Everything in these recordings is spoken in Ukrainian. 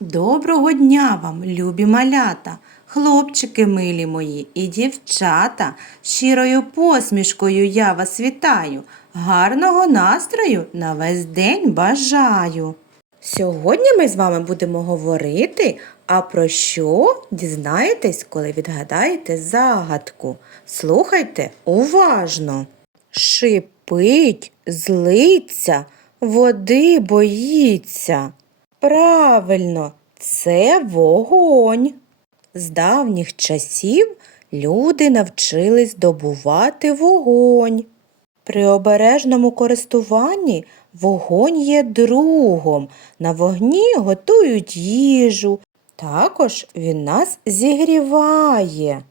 Доброго дня вам, любі малята, хлопчики милі мої і дівчата. Щирою посмішкою я вас вітаю. Гарного настрою на весь день бажаю. Сьогодні ми з вами будемо говорити, а про що дізнаєтесь, коли відгадаєте загадку. Слухайте уважно. Шипить, злиться, води боїться. Правильно, це вогонь. З давніх часів люди навчились добувати вогонь. При обережному користуванні вогонь є другом. На вогні готують їжу. Також він нас зігріває.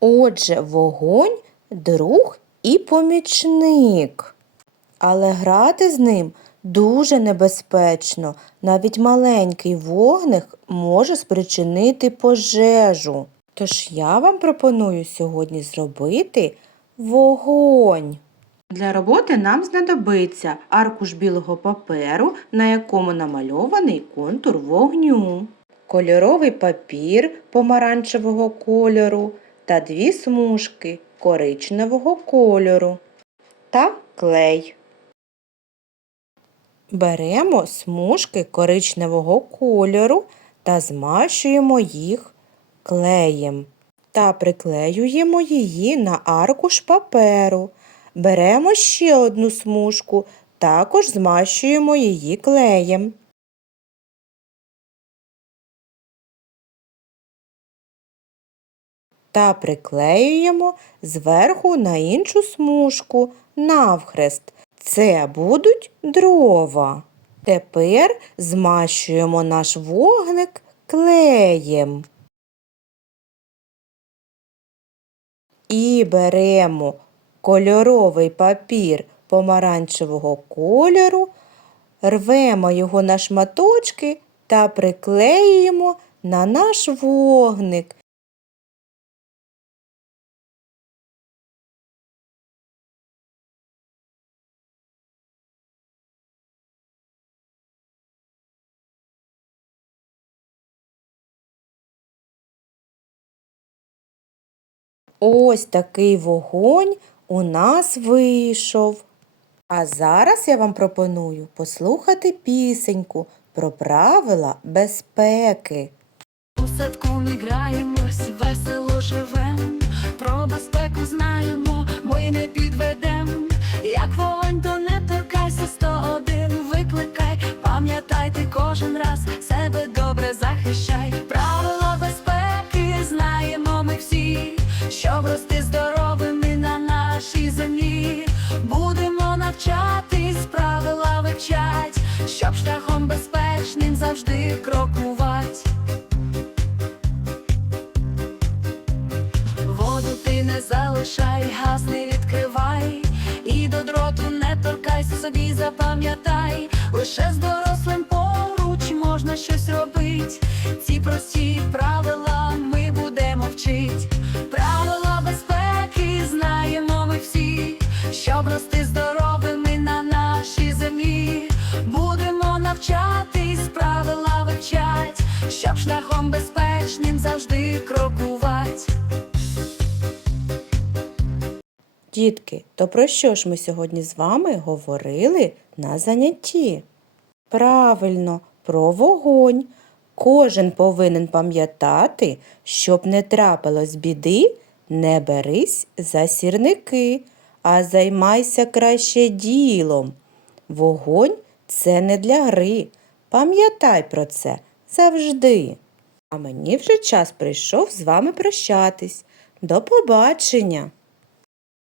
Отже, вогонь друг і помічник. Але грати з ним дуже небезпечно. Навіть маленький вогник може спричинити пожежу. Тож я вам пропоную сьогодні зробити вогонь. Для роботи нам знадобиться аркуш білого паперу, на якому намальований контур вогню, кольоровий папір помаранчевого кольору та дві смужки коричневого кольору та клей. Беремо смужки коричневого кольору та змащуємо їх клеєм та приклеюємо її на аркуш паперу. Беремо ще одну смужку, також змащуємо її клеєм. Та приклеюємо зверху на іншу смужку навхрест. Це будуть дрова. Тепер змащуємо наш вогник клеєм. І беремо кольоровий папір помаранчевого кольору, рвемо його на шматочки та приклеюємо на наш вогник. Ось такий вогонь у нас вийшов. А зараз я вам пропоную послухати пісеньку про правила безпеки. У садку ми граємось, весело живем, про безпеку знаємо, ми не підведем. Як вогонь, то не торкайся 101, викликай, пам'ятайте кожен раз, себе добре захищай. Навчатись, правила вивчать, щоб шляхом безпечним завжди крокувати. Воду ти не залишай, газ не відкривай, і до дроту не торкайся собі, запам'ятай, лише з дорослим Дітки, то про що ж ми сьогодні з вами говорили на занятті? Правильно, про вогонь. Кожен повинен пам'ятати, щоб не трапилось біди, не берись за сірники, а займайся краще ділом. Вогонь це не для гри. Пам'ятай про це завжди. А мені вже час прийшов з вами прощатись. До побачення!